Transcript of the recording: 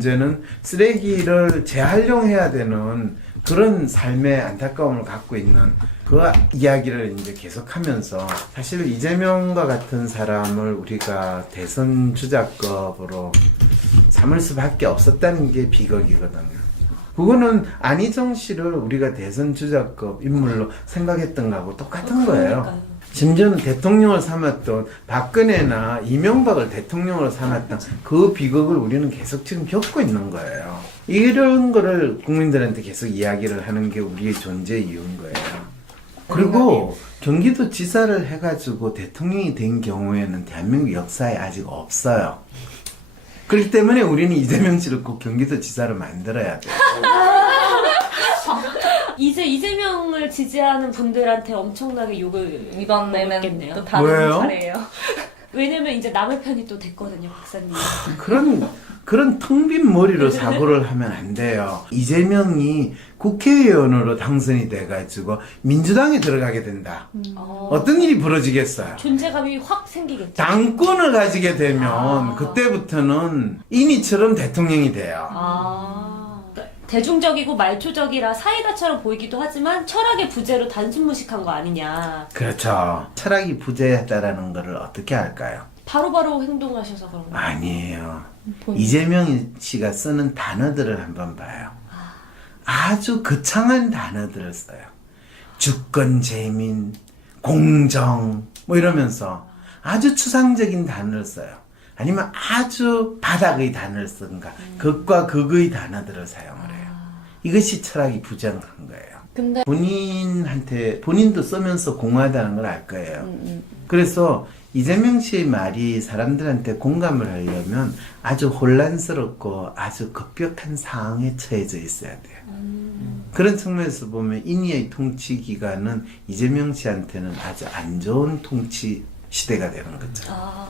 문제는 쓰레기를 재활용해야 되는 그런 삶의 안타까움을 갖고 있는 그 이야기를 이제 계속하면서 사실 이재명과 같은 사람을 우리가 대선 주자급으로 삼을 수밖에 없었다는 게 비극이거든요. 그거는 안희정 씨를 우리가 대선 주자급 인물로 생각했던 거하고 똑같은 거예요. 심지어는 대통령을 삼았던 박근혜나 이명박을 대통령으로 삼았던 그 비극을 우리는 계속 지금 겪고 있는 거예요. 이런 거를 국민들한테 계속 이야기를 하는 게 우리의 존재 이유인 거예요. 그리고 경기도 지사를 해가지고 대통령이 된 경우에는 대한민국 역사에 아직 없어요. 그렇기 때문에 우리는 이재명 씨를 꼭 경기도 지사로 만들어야 돼요. 이제 이재명을 지지하는 분들한테 엄청나게 욕을 이번에는 먹었겠네요. 또 다른 왜요? 차례예요. 왜냐면 이제 남의 편이 또 됐거든요, 박사님. 그런 그런 텅 빈 머리로 사고를 하면 안 돼요. 이재명이 국회의원으로 당선이 돼가지고 민주당에 들어가게 된다. 어, 어떤 일이 벌어지겠어요? 존재감이 확 생기겠죠. 당권을 가지게 되면 아. 그때부터는 인이처럼 대통령이 돼요. 아. 대중적이고 말초적이라 사이다처럼 보이기도 하지만 철학의 부재로 단순 무식한 거 아니냐. 그렇죠. 철학이 부재했다라는 것을 어떻게 할까요? 바로바로 행동하셔서 그런 거. 아니에요. 본- 이재명 씨가 쓰는 단어들을 한번 봐요. 아주 거창한 단어들을 써요. 주권 재민, 공정, 뭐 이러면서 아주 추상적인 단어를 써요. 아니면 아주 바닥의 단어를 쓴가, 극과 극의 단어들을 사용을. 이것이 철학이 부정한 거예요. 근데 본인한테, 본인도 쓰면서 공허하다는 걸 알 거예요. 음, 음. 그래서 이재명 씨의 말이 사람들한테 공감을 하려면 아주 혼란스럽고 아주 급격한 상황에 처해져 있어야 돼요. 그런 측면에서 보면 인의의 통치 기간은 이재명 씨한테는 아주 안 좋은 통치 시대가 되는 거죠. 아.